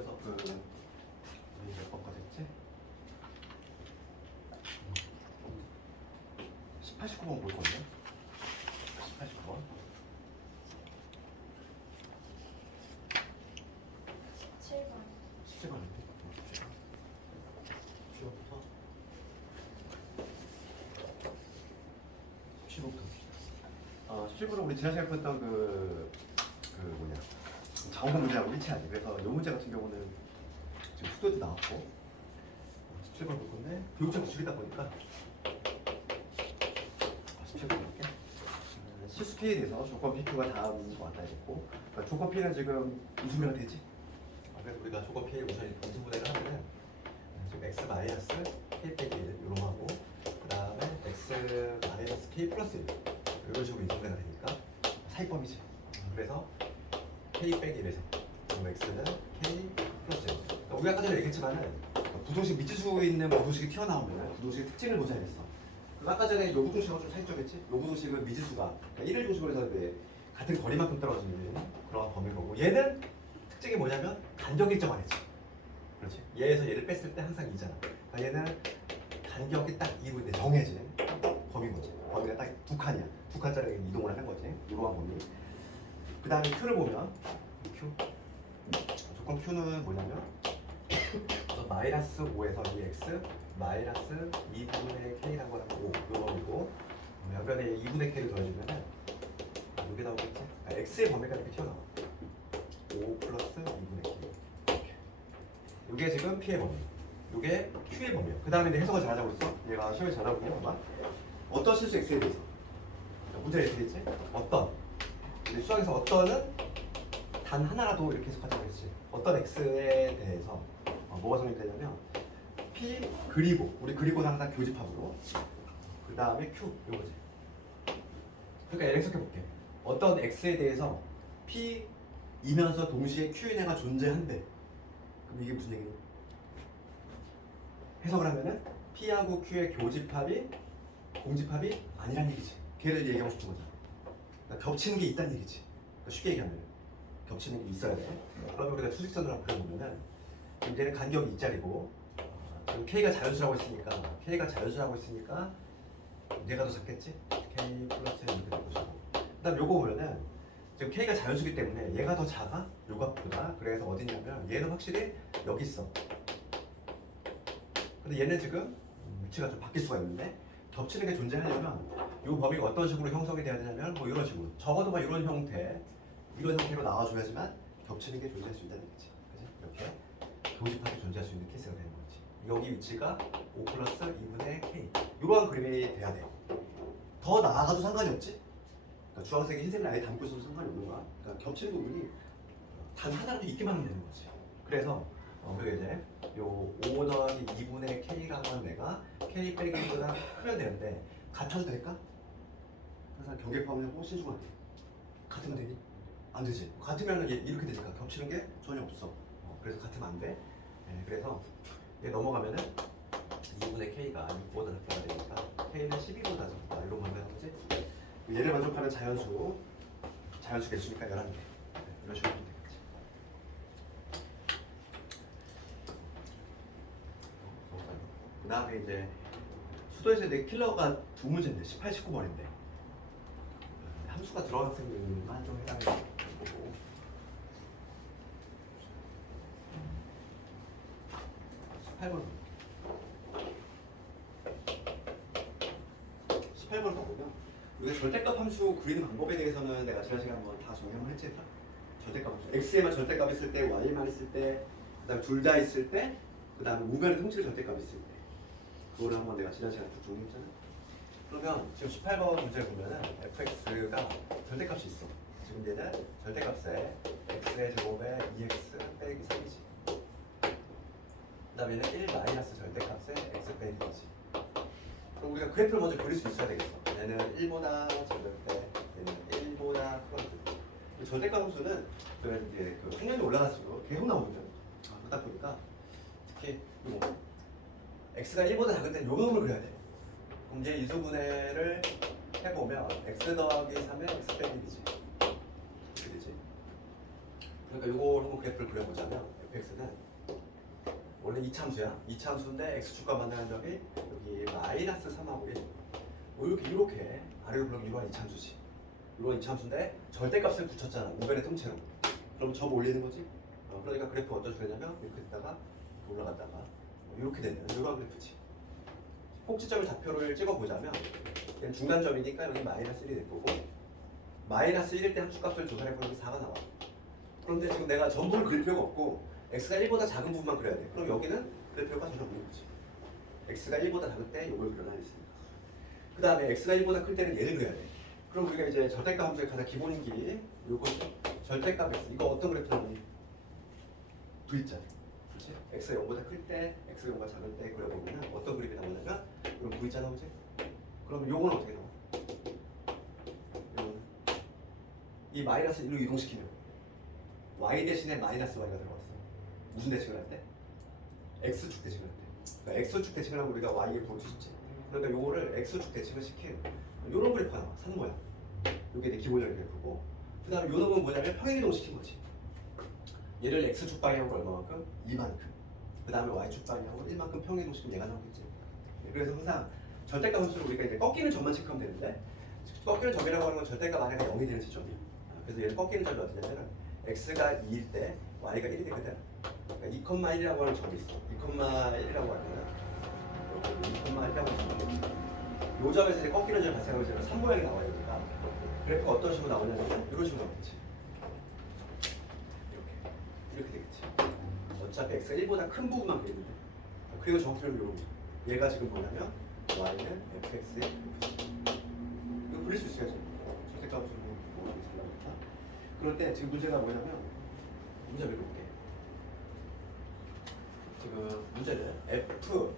그래서 우리 몇 번까지 했지? 18, 19번 볼 건데. 18, 19번. 7번. 17번인데. 17번부터 17번부터 17번은 우리 지난 시간에 풀었던 그 뭐냐 자원감 문제하고 일치하지. 그래서 이 문제 같은 경우는 지금 수도에도 나왔고 17번 볼 건데 교육적 기술이다 보니까 17번 볼게. 실수 P에 대해서 조건 PQ가 다음인 것 같다 했고, 그러니까 조건 P는 지금 무슨 분해가 되지? 그래서 우리가 조건 P에 우선 무슨 분해를 하면은 지금 x 마이너스 k 빼기 1 이런 거 하고, 그 다음에 x 마이너스 k 플러스 1 이런 식으로 인수분해가 되니까 사이법이지. 그래서 k 빼기 1에서 그리고 x는 k 플러스 1. 그러니까 우리가 아까 전에 얘기했지만은 부동식 미지수 있는 부동식이 튀어나오면 부동식의 특징을 보자 했어. 아까 전에 요 부동식하고 좀 차이점했지? 요 부동식은 미지수가 그러니까 1을 중심으로 해서 왜 같은 거리만큼 떨어지는 그런 범위인 거고, 얘는 특징이 뭐냐면 간격 일정하지. 그렇지? 얘에서 얘를 뺐을 때 항상 2잖아. 그러니까 얘는 간격이 딱 2분인데 정해진 범위인 거지. 범위가 딱 두 칸이야. 두 칸짜리 이동을 하는 거지. 이러한 범위. 그 다음에 Q를 보면 Q 조건 Q는 뭐냐면 마이너스 5에서 2x 마이너스 2분의 k라고 하는 5 이거 범위고, 옆면에 2분의 k를 더해주면은 이게 나오겠지? x의 범위가 이렇게 튀어나와. 5 플러스 2분의 k. 이게 지금 p의 범위, 이게 q의 범위야. 그 다음에 이제 해석을 잘하자고 했어. 얘가 시험에 잘하거든요. 아마 어떤 실수 x에 대해서 문제를 이렇게 했지? 어떤 근데 수학에서 어떤은 단 하나라도 이렇게 해석하자고 했지. 어떤 x에 대해서 뭐가 성립되냐면 p 그리고 우리 그리고는 항상 교집합으로 그 다음에 q 이거지. 그러니까 얘를 해석해 볼게. 어떤 x에 대해서 p이면서 동시에 q인 애가 존재한대. 그럼 이게 무슨 얘기니? 해석을 하면은 p하고 q의 교집합이 공집합이 아니란 얘기지. 걔를 얘기하고 싶은 거지. 그러니까 겹치는 게 있다는 얘기지. 그러니까 쉽게 얘기하면 겹치는 게 있어야 돼. 그러면 우리가 수직선으로 한번 그려보면은 얘는 간격이 2짜리고 지금 k가 자연수라고 했으니까 얘가 더 작겠지? k 플러스 1 이렇게 될 것이고, 그 다음 요거 보면은 지금 k가 자연수기 때문에 얘가 더 작아 요 값보다. 그래서 어디냐면 얘는 확실히 여기 있어. 근데 얘는 지금 위치가 좀 바뀔 수가 있는데, 겹치는 게 존재하려면 요 범위가 어떤 식으로 형성이 돼야 되냐면 뭐 이런 식으로, 적어도 막 이런 형태로 나와줘야지만 겹치는 게 존재할 수 있다는 거지. 그치? 이렇게 교집합이 존재할 수 있는 케이스가 되는 거지. 여기 위치가 5 플러스 2분의 k 이러한 그림이 돼야 돼. 더 나아가도 상관이 없지. 그러니까 주황색의 흰색을 아예 담고 있어도 상관이 없는 거야. 그러니까 겹치는 부분이 단 하나라도 있기만 하면 되는 거지. 그래서 우리가 이제 요 5 더하기 2분의 k라고 하는 애가 k 빼기 1보다 크면 되는데 같아도 될까? 항상 경계포함하고 신중하게. 같으면 되니? 안 되지. 같으면 이렇게 되니까 겹치는 게 전혀 없어. 그래서 같으면 안 돼. 네, 그래서 얘 넘어가면은 2분의 k가 6보다 작다가 되니까 k는 12보다 작다. 이런 말을 하는 거지. 얘를 만족하는 자연수 개수니까 11개. 네, 이런 식으로 하면 되겠지. 그 다음에 이제 수도에서 내 킬러가 두 문제인데 18, 19번인데 함수가 들어간 학생들만 좀 해당이 되고, 18번 18번을 보면 우리가 절대값 함수 그리는 방법에 대해서는 내가 지난 시간에 한번 다 정리 한번 했지. 절대값 함수 x에만 절대값 있을 때, y만 있을 때, 그 다음에 둘 다 있을 때, 그 다음에 우변의 통칠 절대값 있을 때, 그거를 한번 내가 지난 시간에 다 정리했잖아. 그러면 지금 18번 문제를 보면은 fx가 절대값이 있어. 지금 얘는 절대값에 x의 제곱에 2x 빼기 3이지. 그 다음에 얘는 1 마이너스 절대값에 x 빼기 2지. 그럼 우리가 그래프를 먼저 그릴 수 있어야 되겠어. 얘는 1보다 작을 때, 얘는 1보다 클 때. 절대값 함수는 이제 그 학년이 올라갈수록 계속 나오거든. 그러다 보니까 특히 이거 x가 1보다 작을 땐 요 놈을 그려야 돼. 그럼 이제 이수분해를 해보면 x 더하기 3에 x 빼기 1이지. 그렇지? 그러니까 요걸 한번 그래프를 그려보자면 fx는 원래 이참수야. 이참수인데 x축과 만나는 점이 여기 마이너스 3하고 1. 뭐 이렇게 아래로 그러면 이건 이참수지. 이건 이참수인데 절대값을 붙였잖아. 우변의 통째로. 그럼 점 올리는 거지. 그러니까 그래프 어떤 식으로 되냐면 이렇게 됐다가 올라갔다가 이렇게 되는 이런 그래프지. 꼭지점의 좌표를 찍어보자면 얘는 중간점이니까 여기 마이너스 1이 될 거고 마이너스 1일 때 함수값을 조사해보면 4가 나와. 그런데 지금 내가 전부를 그릴 필요가 없고 x가 1보다 작은 부분만 그려야 돼. 그럼 여기는 그릴 필요가 전혀 없는 거지. x가 1보다 작을 때 이걸 그려놔야겠습니다. 그 다음에 x가 1보다 클 때는 얘를 그려야 돼. 그럼 우리가 이제 절대값 함수의 가장 기본기 요거죠. 절대값 x 이거 어떤 그래프 나오니? V자. 그렇지? x가 0보다 클 때, x가 0보다 작을 때 그려보면 어떤 그림이 나오냐면 그럼 V자 나오지? 그럼 요거는 어떻게 나와? 요거는 이 마이너스 1로 이동시키면 y 대신에 마이너스 y가 들어갔어. 무슨 대칭을 할 때? x축 대칭을 할 때. 그러니까 x축 대칭을 하면 우리가 y의 부호를 주지. 그러니까 요거를 x축 대칭을 시킨 요런 그래프가 나와. 산 모양. 요게 이제 기본적인 그래프고 그 다음에 요 놈은 뭐냐면 평행이동 시킨 거지. 얘를 x축 방향으로 얼마만큼? 2만큼. 그 다음에 y축 방향으로 1만큼 평행이동 시키면 얘가 나오겠지. 그래서 항상 절대값 함수를 우리가 이제 꺾이는 점만 체크하면 되는데 꺾이는 점이라고 하는 건 절대값 안에가 0이 되는 지점이야. 그래서 얘를 꺾이는 점이 어디냐면은 x가 2일 때 y가 1이 되거든. 그러니까 2,1이라고 하는 점이 있어. 2,1이라고 하면 2,1이라고 하는 점이 있어. 요 점에서 이제 꺾이는 점이 발생하면 이제 3모양이 나와야 되니까 그래프가 어떤 식으로 나오냐면 이런 식으로 나오겠지. 이렇게 되겠지. 어차피 x가 1보다 큰 부분만 그리는데 그리고 정수를 이런 거. 얘가 지금 뭐냐면 y는 fx의 이거 그릴 수 있어야지. 절대값으로 뭐라고 잘나니까. 그럴 때 지금 문제가 뭐냐면 문제를 읽어볼게. 지금 문제는 f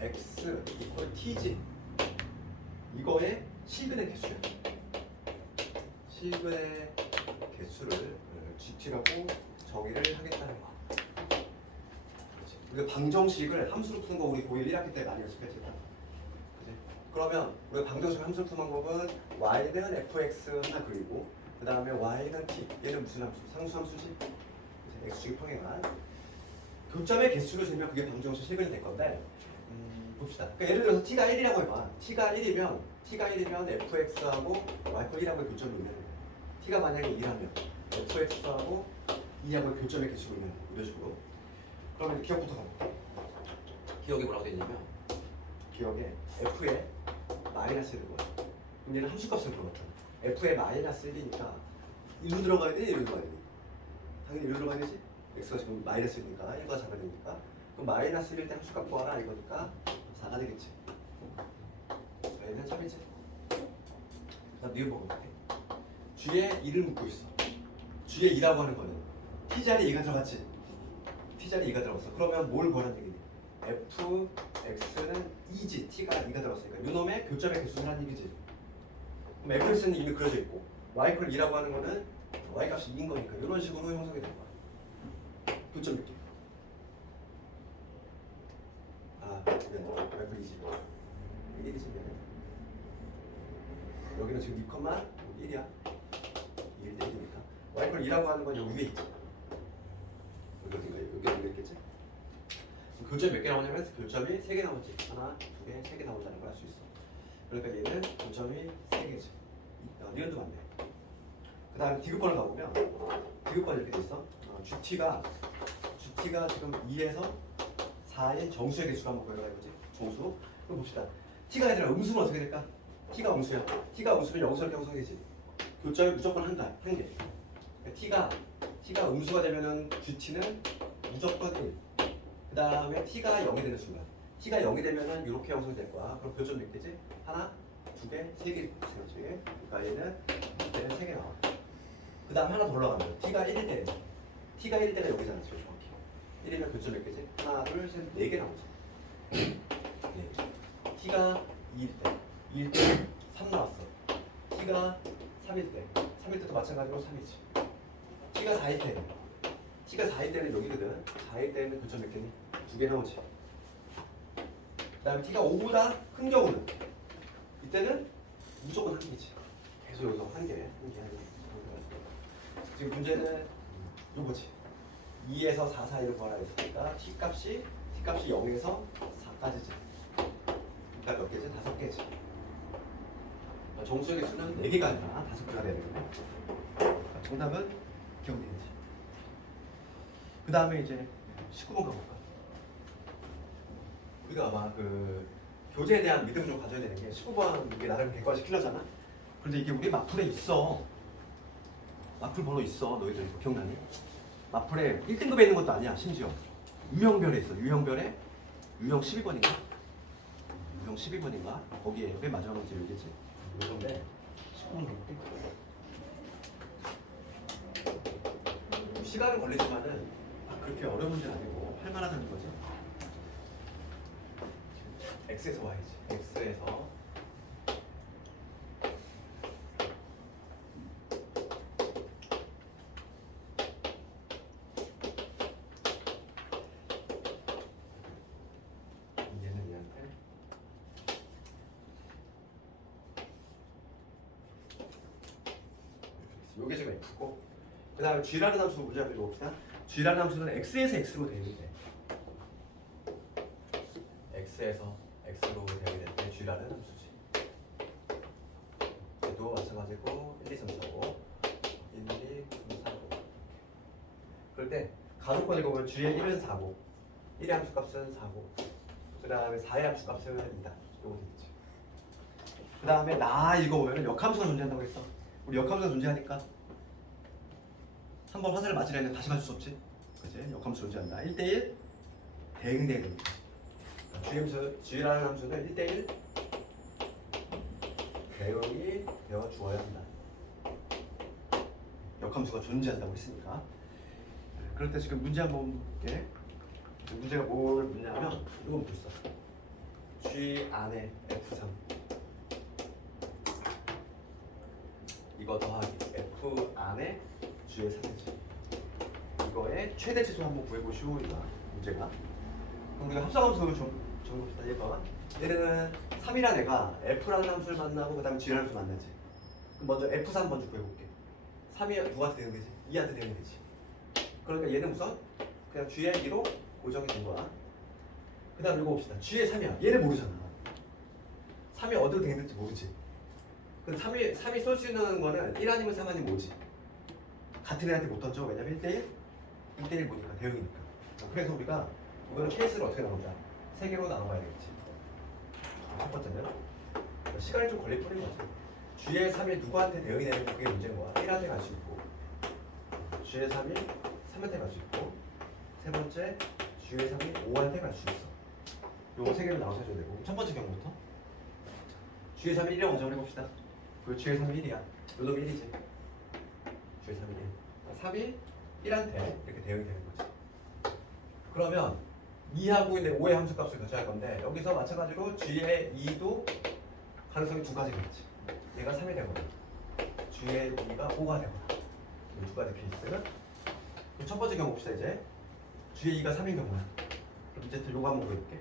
x 이퀄 t지. 이거의 실근의 개수야. 실근의 개수를 gt라고 정의를 하겠다는 거. 우리가 방정식을 함수로 푸는 거 우리 고1 1학기 때 많이 연습했지. 그치? 그러면 우리가 방정식 함수로 푸는 방법은 y는 fx 하나 그리고 그 다음에 y는 t. 얘는 무슨 함수? 상수함수지? x축이 평행한 교점의 개수를 재면 그게 방정식 실근이 될 건데 봅시다. 그러니까 예를 들어서 t가 1이라고 해봐. t가 1이면 fx하고 y꼴 1하고의 교점이 있는 거야. t가 만약에 2라면 fx하고 2하고의 교점의 개수로 있는 거야. 이런 식으로. 그러면 기억부터 가볼게. 기억에 뭐라고 되어 있냐면 기억에 f에 마이너스 1을 거야. 그럼 얘는 함수값을 불러봤잖아. f에 마이너스 1이니까 1로 들어가야 돼? 1로 들어가야 돼? 당연히 1로 들어가야 되지? x가 지금 마이너스 1이니까 1과 4가 되니까 그럼 마이너스 1일 때 함수값 구하라 이거니까 4가 되겠지. 얘는 3이지. 나 니을 먹어볼게. G에 2를 묻고 있어. G에 2라고 하는 거는 T자리에 2가 들어갔지. T자리에 2가 들어갔어. 그러면 뭘 구하라는 얘기니? f, x는 2지. T가 2가 들어갔으니까 요놈의 교점의 개수를 하는 얘기지. 그럼 fx는 이미 그려져 있고 y를 2라고 하는 거는 y값이 2인 거니까 이런 식으로 형성이 된 거야. 교점 느낌. y를 2지. 1이지. 여기는 지금 2,1이야. 2일 때 1이니까. y를 2라고 하는 건 여기 위에 있지. 여기 있겠지? 교점이 몇 개 나오냐면 교점이 3개 나오지. 하나, 2개, 3개 나온다는 걸 알 수 있어. 그러니까 얘는 교점이 3개지. 니은도 맞네. 그 다음에 디귿번을 가보면 디귿번 이렇게 돼 있어. GT가 지금 2에서 4인 정수의 개수가 한번 걸려가 이거지. 정수. 그럼 봅시다. T가 아니라 음수는 어떻게 될까? T가 음수야. T가 음수면 여기서 이렇게 형성되지. 교점이 무조건 한 개. 그러니까 T가 음수가 되면은 GT는 무조건 1. 그 다음에 T가 0이 되는 순간. T가 0이 되면은 이렇게 형성이 될 거야. 그럼 교점 몇 개지? 하나, 2개, 3개 생겼지. 그러니까 얘는 3개 나와. 그 다음 하나 더 올라가면 T가 1일 때는 T가 1일 때가 여기잖아. 지금 정확히. 1이면 교점 몇 개지? 하나, 둘, 셋, 4개 나오지. 네. T가 2일 때, 2일 때 3 나왔어. T가 3일 때, 3일 때도 마찬가지로 3이지. T가 4일 때는 여기거든. 4일 때는 교점 몇 개니? 2개 나오지. 그 다음에 T가 5보다 큰 경우는 이때는 무조건 1개지. 계속 여기서 1개. 지금 문제는 요거지. 2에서 4 사이를 구하라 했으니까 t값이 0에서 4까지지. 그러니까 몇 개지? 5개지. 정수의 수는 4개가 아니라 5개가 되야 되겠네. 정답은 기억되겠지. 그 다음에 이제 19번 가볼까? 우리가 아마 그 교재에 대한 믿음을 좀 가져야 되는 게 19번 이게 나름 객관시키려잖아. 그런데 이게 우리 마플에 있어. 마플 번호 있어. 너희들 이거 기억나니? 마플에 1등급에 있는 것도 아니야. 심지어 유형별에 있어. 유형별에 유형 12번인가? 유형 12번인가? 거기에 맨 마지막 문제 여기겠지? 요건데 19번 가볼게. 시간은 걸리지만은 그렇게 어려운 문제는 아니고 할만하다는 거지. x에서 y지. x에서 얘는 얘한테 요게 지금 f고 그 다음에 g라는 함수 문제 한번 읽어봅시다. g라는 함수는 x에서 x로 되는데 x에서 x로 되게 될 때 g라는 함수지. 얘도 마찬가지고 1, 2, 3, 4, 5 1, 2, 3, 4, 5 그럴 때 가속번 읽어보면 g의 1은 4고 1의 함수값은 4고 그 다음에 4의 함수값은 2다. 요거 되겠지. 그 다음에 나 읽어보면 역함수가 존재한다고 했어. 우리 역함수가 존재하니까 한 번 화살을 맞으려 했는데 다시 맞을 수 없지. 그치? 역함수 존재한다. 1대1 대응대응. G라는 함수는 1대1 대응이 되어 주어야 한다. 역함수가 존재한다고 했으니까. 그럴 때 지금 문제 한번 볼게. 문제가 뭘 묻냐면 이거 묻고 있어. G 안에 F3 이거 더하기 F 안에 G의 3이지. 이거의 최대 치수 한번 구해보시오. 이거 문제가. 그럼 우리가 합성함수 좀 적어봅시다. 1번. 얘는 3이라는 애가 F라는 함수를 만나고 그 다음에 G라는 함수를 만나지. 그럼 먼저 F3 먼저 구해볼게. 3이 누구한테 대응되지? 2한테 대응되지. 그러니까 얘는 우선 그냥 G의 2로 고정이 된 거야. 그 다음 읽어봅시다. G의 3이야. 얘를 모르잖아. 3이 어디로 대응될지 모르지. 그럼 3이 쏠 수 있는 거는 1 아니면 3 아니면 5지. 같은 애한테 못 던져. 왜냐면 1대1? 1대1 보니까 대응이니까. 그래서 우리가 이거는 케이스를 어떻게 나누자? 3개로 나눠봐야 되겠지. 첫 번째는 시간이 좀 걸릴 뿐인 거지. G의 3이 누구한테 대응이 되는 그게 문제인 거야. 1한테 갈 수 있고 G의 3이 3한테 갈 수 있고 세 번째 G의 3이 5한테 갈 수 있어. 요거 3개를 나눠서 해줘야 되고 첫 번째 경우부터 G의 3이 1이라고 가정을 해봅시다. 그리고 G의 3이 1이야. 요 놈이 1이지. G의 3이 1. 3이 1한테 이렇게 대응이 되는 거지. 그러면 2하고 있는 5의 함수값을 결정할 건데 여기서 마찬가지로 G의 2도 가능성이 두 가지겠지. 얘가 3이 되거나 G의 2가 5가 되거나 이 두 가지 케이스. 그럼 첫 번째 경우 봅시다. 이제 G의 2가 3인 경우야. 그럼 이제 요거 한번 보여줄게.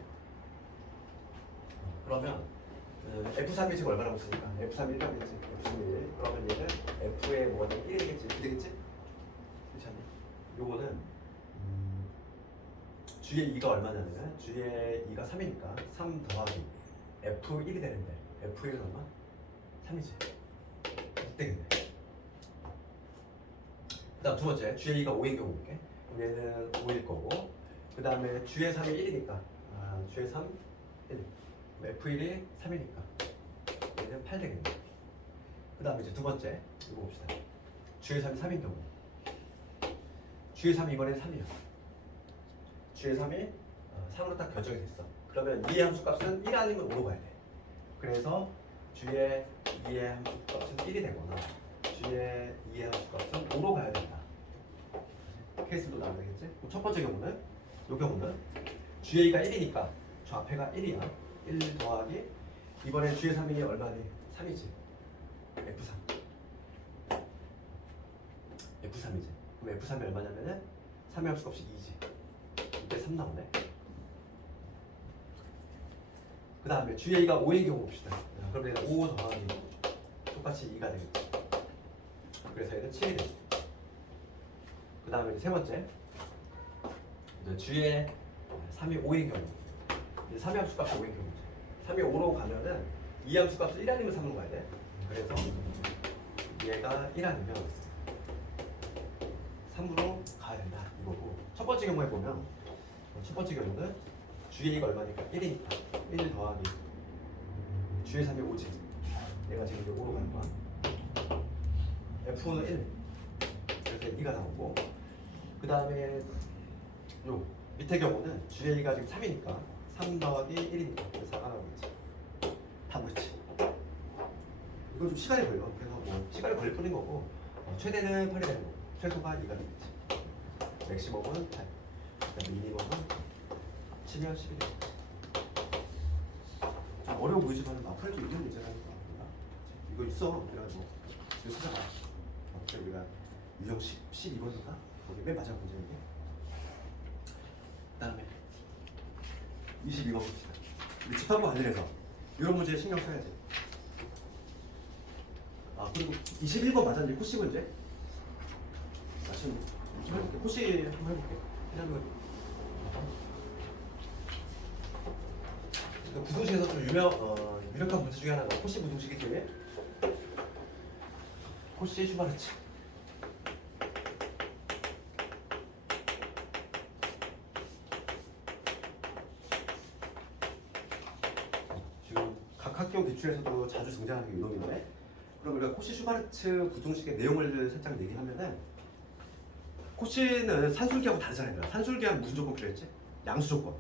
그러면 F3이 지금 얼마나 없으니까 F3이 1이라고 했지. F3이 1. 그러면 얘는 F의 뭐가 되면 1이 되겠지. 되겠지? 그렇지 않니? 요거는 G의 2가 얼마냐면 G의 2가 3이니까 3 더하기 F1이 되는데 F1은 얼마? 3이지. 되겠네. 그 다음 두 번째 G의 2가 5인 경우 볼게. 그럼 얘는 5일 거고 그 다음에 G의 3이 1이니까 G의 3, 1. F1이 3이니까 얘는 8 되겠네. 그 다음에 이제 두 번째 이거 봅시다. G의 3이 3인 경우 G의 3이 이번엔 3이야. G의 3이 3으로 딱 결정이 됐어. 그러면 2의 함수값은 1 아니면 5로 가야 돼. 그래서 G의 2의 함수값은 1이 되거나 G의 2의 함수값은 5로 가야 된다. 케이스도 나와야 되겠지? 첫 번째 경우는 이 경우는 G의 2가 1이니까 저 앞에가 1이야. 1 더하기 이번에 G의 3이 얼마니? 3이지. F3. F3이지. 그럼 F3이 얼마냐면은 3의 함수값이 2지. 이때 3 나오네. 그 다음에 G의 2가 5의 경우 봅시다. 그럼 얘는 5 더하기 똑같이 2가 되겠지. 그래서 얘는 7이 되지. 그 그 다음에 세 번째 이제 G의 3이 5인 경우 3의 함수값이 5인 경우지. 3이 5로 가면은 이 함수값을 1 아니면 3으로 가야 돼. 그래서 얘가 1 아니면 3으로 가야 된다 이거고. 첫 번째 경우에 보면 첫 번째 경우는 G의 2가 얼마니까 1이니까 1 더하기 G의 3이 5지. 얘가 지금 이제 5로 가는 거야. F는 1 그래서 2가 나오고, 그 다음에 요 밑에 경우는 G의 2가 지금 3이니까 3 더하기 1이니까 4가 나오겠지. 다 그렇지. 이거 좀 시간이 걸려. 그래서 뭐 시간이 걸릴 뿐인 거고, 최대는 8이 되는 거고 최소가 2가 되겠지. 맥시멈은 8, 미니멈은 치면 11이 되겠지. 좀 어려워 보이지만 앞으로 좀 있는 문제라는 거 같다. 이거 있어. 그래가지고 이거 찾아봐. 우리가 유형 12번인가? 거기 맨 마지막 문제 이게. 그다음에 22번 봅시다. 우리 집합과 관련해서 이런 문제에 신경 써야지. 아 그리고 21번 맞았는데 코시 문제? 지금 좀 해볼게. 코시 한번 해볼게. 왜냐면 부등식에서 좀 유력한 문제 중에 하나가 코시 부등식이 때문에 코시 슈바르츠. 지금 각 학교 기출에서도 자주 등장하는 게 이놈인데, 그럼 우리가 코시 슈바르츠 부등식의 내용을 살짝 얘기하면은, 코시는 산술기하고 다르잖아요. 산술기하면 무슨 조건 필요했지? 양수 조건.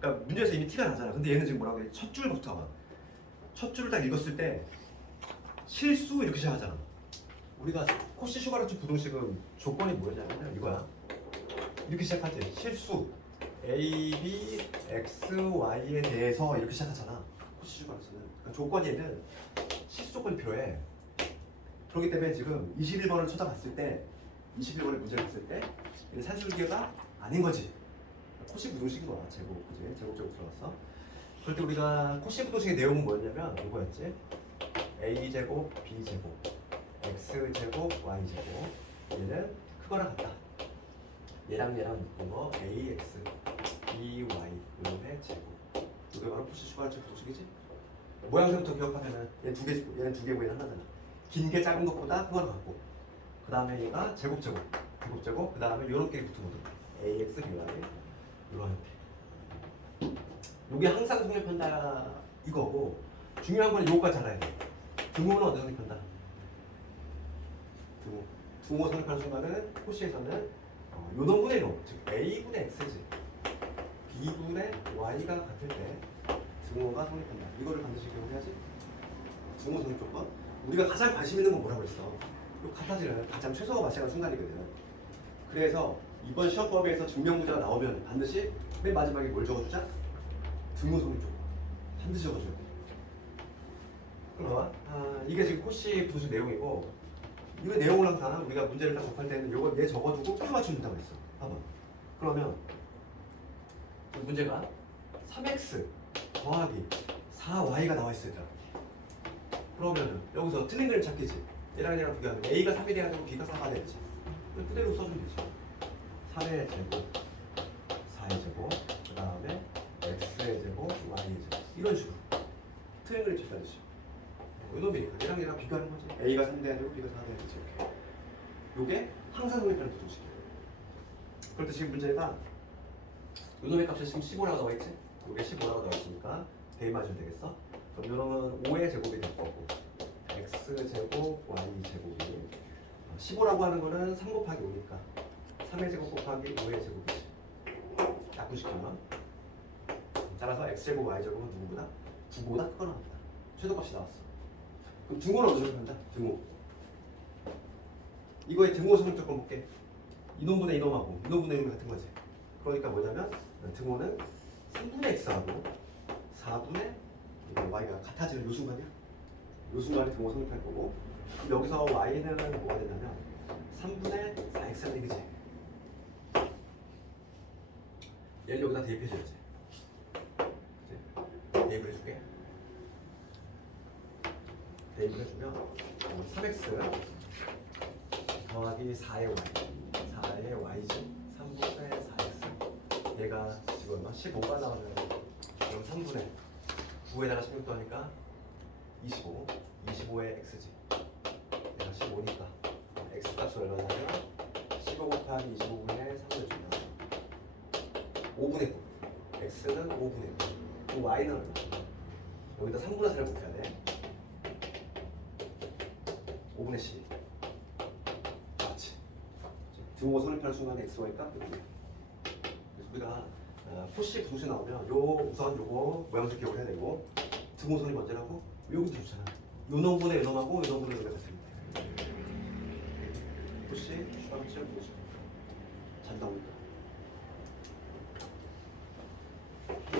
그러니까 문제에서 이미 티가 나잖아. 근데 얘는 지금 뭐라고 해? 첫 줄부터 봐. 첫 줄을 딱 읽었을 때 실수 이렇게 시작하잖아. 우리가 코시 슈바르츠 부등식은 조건이 뭐냐면 이거야. 이렇게 시작하지. 실수 A, B, X, Y에 대해서 이렇게 시작하잖아. 코시 슈바르츠는. 그러니까 조건이 얘는 실수 조건이 필요해. 그렇기 때문에 지금 21번을 찾아봤을 때 21번의 문제를 봤을 때 얘는 산술기가 아닌 거지. 코시 부등식인 거야. 제곱, 그지? 제곱제곱 들어갔어. 그럴 때 우리가 코시 부등식의 내용은 뭐였냐면 이거였지. A제곱, B제곱, X제곱, Y제곱. 얘는 크거나 같다. 얘랑 묶은 거 AX, BY, 요놈의 제곱. 이게 바로 코시 슈바르츠 부등식이지? 모양새부터 기억하면은 얘는 두 개고 얘는 하나잖아. 긴 게 작은 것보다 크거나 같고, 그 다음에 얘가 제곱제곱, 그 다음에 요렇게 붙은 거든. AX, BY, 요런 형태. 요게 항상 성립한다 이거고, 중요한 건 요거까지 알아야 돼. 등호는 어디서 성립한다? 등호 성립하는 순간은 코시에서는 요놈분의 요, 즉 A분의 X지 B분의 Y가 같을 때 등호가 성립한다. 이거를 반드시 기억해야지. 등호 성립 조건. 우리가 가장 관심 있는 건 뭐라고 그랬어? 요 같아지는 가장 최소가 발생하는 순간이거든. 그래서 이번 시험법에서 증명문제가 나오면 반드시 맨 마지막에 뭘 적어주자? 등호 성립 조건. 반드시 적어줘야 돼. 그럼 이게 지금 코시 부수 내용이고, 이 내용을 항상 우리가 문제를 딱 접할 때는 요거 얘 적어두고 표 맞춘다고 했어. 봐봐. 그러면 문제가 3x 더하기 4y가 나와 있어요. 그러면 여기서 틀린 그림 찾기지. 얘랑 얘랑 비교하면 a가 3이 돼야 되고 b가 4가 되지. 그대로 써주면 되지. 3의 제곱, 4의 제곱, 그 다음에 x의 제곱, y의 제곱. 이런 식으로 틀린 그림 찾아야지. 요놈이니까 얘랑 비교하는 거지. A가 3 돼야 되고 B가 4 돼야 되지. 이렇게. 요게 항상 성립하는 부등식이에요. 그럴 때 지금 문제가 요놈의 값이 지금 15라고 나와 있지? 요게 15라고 나와 있으니까 대입 맞으면 되겠어? 그럼 요놈은 5의 제곱이 될 거고, X 제곱, Y 제곱이 15라고 하는 거는 3 곱하기 5니까 3의 제곱 곱하기 5의 제곱이지. 약분시키면 따라서 X 제곱, Y 제곱은 누구보다? 9보다 크거나 같다. 최소값이 나왔어. 그럼 등호는 어디서 한다? 등호. 이거의 등호 성립 조건 볼게. 이놈분의 이놈하고 이놈분의 이놈이 같은 거지. 그러니까 뭐냐면 등호는 3분의 x하고 4분의 y가 같아지는 요 순간이야. 요 순간에 등호 성립할 거고, 그럼 여기서 y는 뭐가 되냐면 3분의 4x가 되겠지. 얘를 여기다 대입해줘야지. 대입을 해줄게. 대입을 해주면 3x 더하기 4의 y, 4의 자리에 y지 3분의 4x. 얘가 지금 얼마? 15가 나오면 그럼 3분의 9에다가 16 더하니까 25. 25의 x지. 얘가 15니까 x 값은 얼마냐면 15 곱하기 25분의 3분의 9. 5분의 9. x는 5분의 9. 그럼 y는 얼마? 여기다 3분의 4를 곱해야 돼. 5분의 12. 맞지? 등호 성립하는 순간에 xy가 그래서 우리가 포시 분수 나오면 우선 요거 모양새 기억을 해야 되고 등호 성립 언제라고? 여기 주잖아. 요 놈분의 요 놈하고 요 놈분의 요 놈이 같습니다. 포시 주방점 분수 잘 나오니까.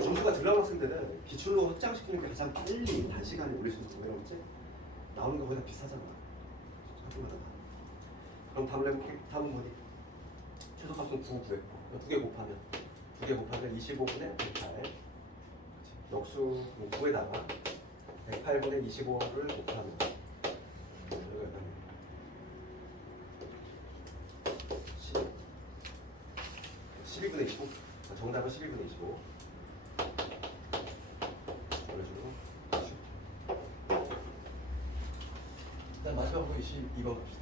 점수가 들어간 학생들은 기출로 확장시키는 게 가장 빨리 단시간에 올릴 수 있는 거겠지? 나오는 거 거의 다 비슷하잖아. 학교마다. 그럼 답을 해볼게. 답은 뭐니? 최소값은 9 구했고 2개 곱하면 25분의 108. 역수 9에다가 108분의 25를 곱하면 여기가 얼마냐? 12분의 25. 정답은 12분의 25. 이런 식으로. 일단 마지막으로 22번 갑시다.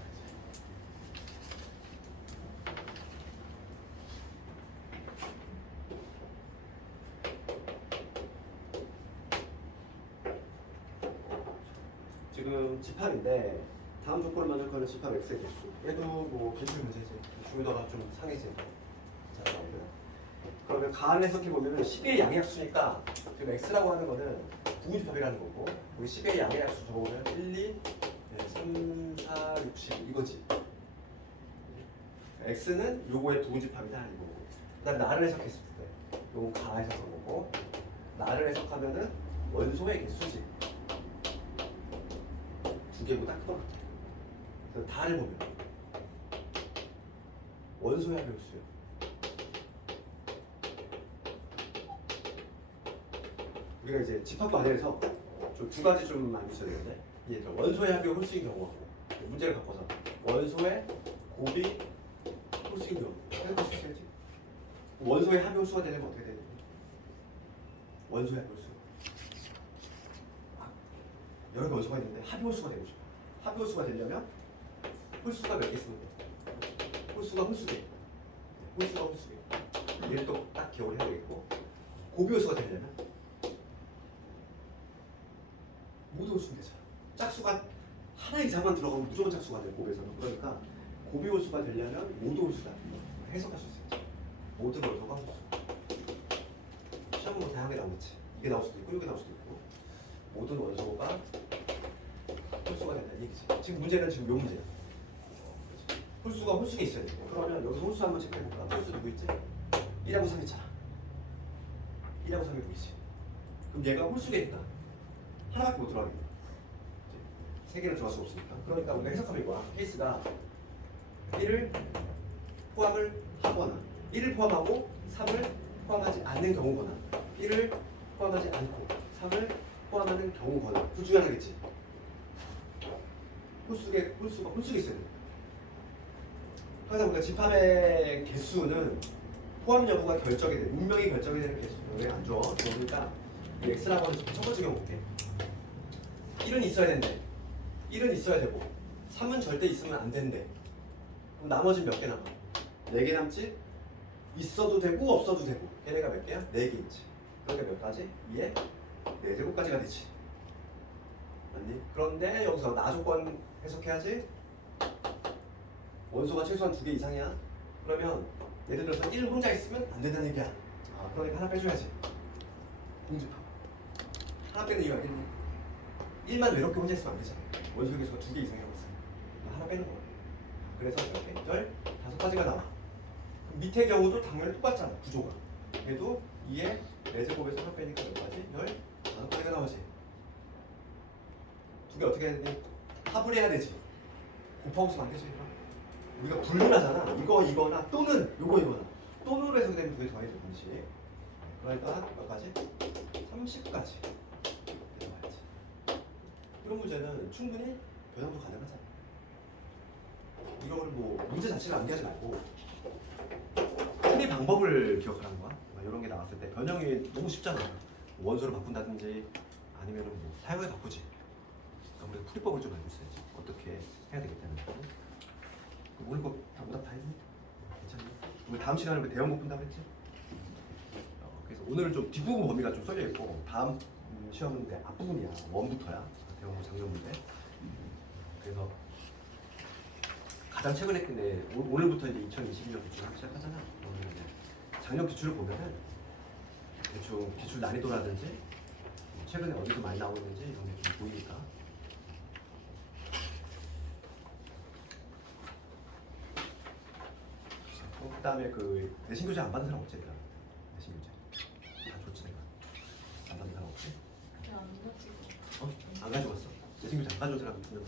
지금 집합인데 다음 조건을 만족하는 집합 x의 개수. 얘도 뭐 기출 문제지. 중요도가 좀 상해지. 자, 그러면 가안 해석해 보면은 10의 양의약수니까 지금 x라고 하는 거는 부분집합이라는 거고 우리 10의 양의약수 적어보면 1, 2, 3, 4, 6, 10 이거지. x는 요거의 부분집합이다 이거고. 그다음 나를 해석했을 때 요거 가 해석한 거고 나를 해석하면은 원소의 개수지. 두 개보다 크더라. 그래서 다를 보면 원소의 합의수요. 우리가 이제 집합 관련해서 좀 두 가지 좀 많이 있어야 되는데 이게 원소의 합의 홀수인 경우하고 문제를 바꿔서 원소의 곱이 홀수인 경우 해볼 수 있어야지. 원소의 합의 홀수가 되려면 어떻게 되는 거야? 원소의 합의 홀수. 여러 개 원소가 있는데 합의 홀수가 되고 싶어. 합의 홀수가 되려면 홀수가 몇 개 쓰면 돼? 홀수가 홀수개. 홀수가 홀수개. 얘를 또 딱 기억을 해야 되겠고 곱이 홀수가 되려면 모두 홀수는 되잖아. 짝수가 하나 이상만 들어가면 무조건 짝수가 돼 곱에서는. 그러니까 곱이 홀수가 되려면 모두 홀수다. 해석할 수 있어요. 모든 원소가 홀수. 시험은 뭐 다양하게 나오겠지. 이게 나올 수도 있고 이게 나올 수도 있고 모든 원소가 홀수가 된다는 얘기지. 지금 문제는 지금 요 문제야. 홀수가 홀수가 있어야 돼. 그러면 여기서 홀수 한번 체크해볼까? 홀수 누구 있지? 1하고 3 있잖아. 1하고 3이 보이지? 그럼 얘가 홀수개니까 하나밖에 못 들어가겠네. 세 개는 들어갈 수 없으니까. 그러니까 우리가 해석하면 이거야. 케이스가 1을 포함을 하거나 1을 포함하고 3을 포함하지 않는 경우거나 1을 포함하지 않고 3을 포함하는 경우거나 둘 중에 하나겠지. 홀수가 있어야 돼. 항상 우리가 집합의 개수는 포함 여부가 결정이 돼. 운명이 결정이 되는 개수는 안 줘. 그러니까 이 x라고 하는 첫 번째 경우 볼게. 1은 있어야 된대. 1은 있어야 되고 3은 절대 있으면 안 된대. 그럼 나머지는 몇 개 남아? 4개 남지? 있어도 되고 없어도 되고. 걔네가 몇 개야? 4개 있지. 그러니까 몇 가지? 2에 4제곱까지가 되지. 맞니? 그런데 여기서 나 조건 해석해야지. 원소가 최소한 2개 이상이야. 그러면 예를 들어서 1 혼자 있으면 안 된다는 얘기야. 그러니까 하나 빼줘야지. 공집합. 하나 빼는 이유가 있겠니? 1만 외롭게 혼자 있으면 안 되잖아. 원소 개수가 2개 이상이라고 했어. 하나 빼는 거야. 그래서 이렇게 15가지가 나와. 밑에 경우도 당연히 똑같잖아. 구조가. 얘도 2에 4제곱에서 하나 빼니까 몇 가지? 15가지가 나오지. 두 개 어떻게 해야 되니? 합을 해야 되지. 곱하고 쓰면 안 되지. 우리가 분류하잖아. 이거나 또는 이거나 또는으로 해석이 되면 두 개 더해져. 분식. 그러니까 몇 가지? 30가지. 나와야지. 이런 문제는 충분히 변형도 가능하잖아. 이거를 뭐 문제 자체를 암기하지 말고 흔히 방법을 기억하라는 거야. 이런 게 나왔을 때 변형이 너무 쉽잖아. 원소를 바꾼다든지 아니면 뭐 사용을 바꾸지. 그러니까 우리가 풀이법을 좀 알고 있어야지. 어떻게 해야 되겠다는 거. 오늘 거다 오답 다 했니? 괜찮니? 우리 다음 시간에 왜 대형 못 푼다고 했지? 그래서 오늘 좀 뒷부분 범위가 좀 쏠려 있고 다음 시험은 내 앞부분이야. 원부터야. 대형 작년 문제. 그래서 가장 최근에 끝내 오늘부터 이제 2022년 기출 시작하잖아. 오늘 이제 작년 기출을 보면은 대충 기출 난이도라든지 최근에 어디서 많이 나오고 있는지 이런 게 좀 보이니까. 그다음에 그 내신 교재 안 받은 사람 없지? 얘들아? 내신 교재 다 좋지 내가. 안 받은 사람 없지? 안 가지고. 어? 안 가져갔어? 내신 교재 안 가져온 사람 있으면